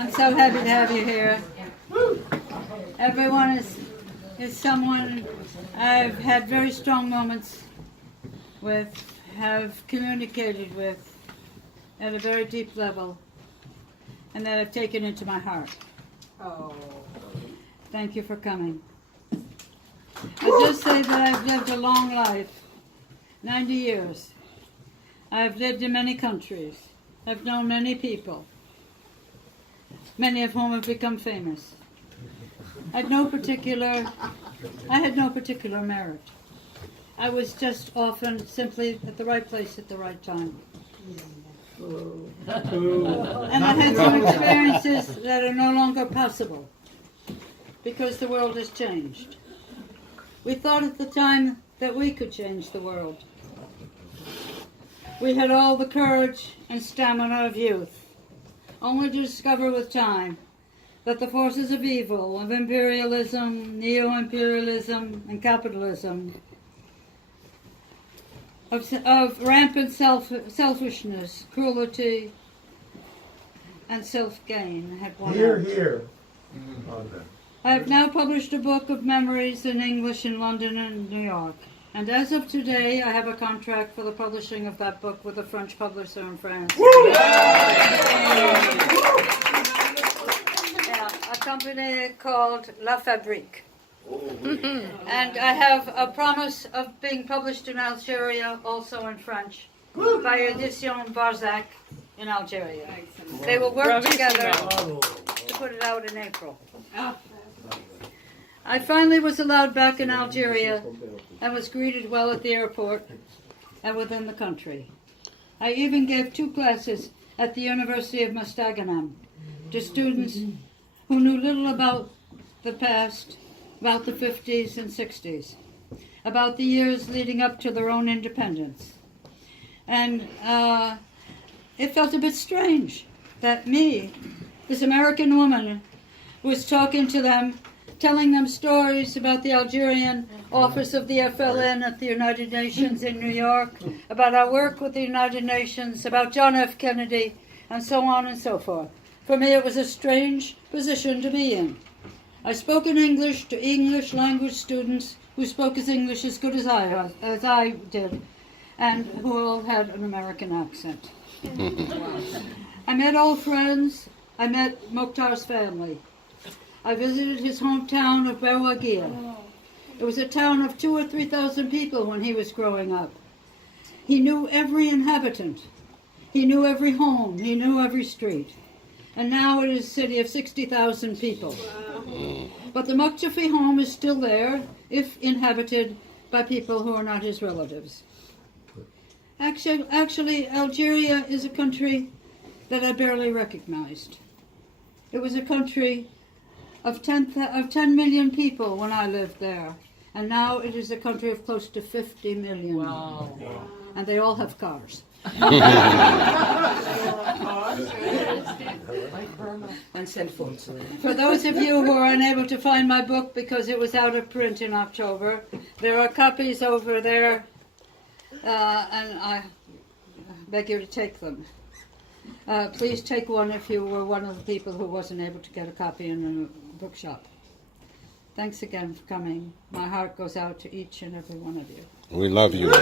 I'm so happy to have you here. Everyone is someone I've had very strong moments with, have communicated with at a very deep level, and that I've taken into my heart. Oh. Thank you for coming. I just say that I've lived a long life, 90 years. I've lived in many countries. I've known many people, many of whom have become famous. I had no particular merit. I was just often simply at the right place at the right time. And I had some experiences that are no longer possible because the world has changed. We thought at the time that we could change the world. We had all the courage and stamina of youth, only to discover with time that the forces of evil, of imperialism, neo-imperialism, and capitalism, of rampant selfishness, cruelty, and self-gain had won out. Here. I have now published a book of memories in English in London and New York. And as of today, I have a contract for the publishing of that book with a French publisher in France. A company called La Fabrique. And I have a promise of being published in Algeria, also in French, by Edition Barzac in Algeria. They will work together to put it out in April. I finally was allowed back in Algeria and was greeted well at the airport and within the country. I even gave 2 classes at the University of Mostaganem to students who knew little about the past, about the 50s and 60s, about the years leading up to their own independence. And it felt a bit strange that me, this American woman, was talking to them, telling them stories about the Algerian office of the FLN at the United Nations in New York, about our work with the United Nations, about John F. Kennedy, and so on and so forth. For me, it was a strange position to be in. I spoke in English to English language students who spoke English as good as I did, and who all had an American accent. I met old friends. I met Mokhtar's family. I visited his hometown of Berwagia. It was a town of 2,000 or 3,000 people when he was growing up. He knew every inhabitant. He knew every home. He knew every street. And now it is a city of 60,000 people. But the Moktafi home is still there, if inhabited by people who are not his relatives. Actually, Algeria is a country that I barely recognized. It was a country of 10 million people when I lived there, and now it is a country of close to 50 million. Wow. And they all have cars. And cell phones. For those of you who are unable to find my book because it was out of print in October, there are copies over there, and I beg you to take them. Please take one if you were one of the people who wasn't able to get a copy in the bookshop. Thanks again for coming. My heart goes out to each and every one of you. We love you.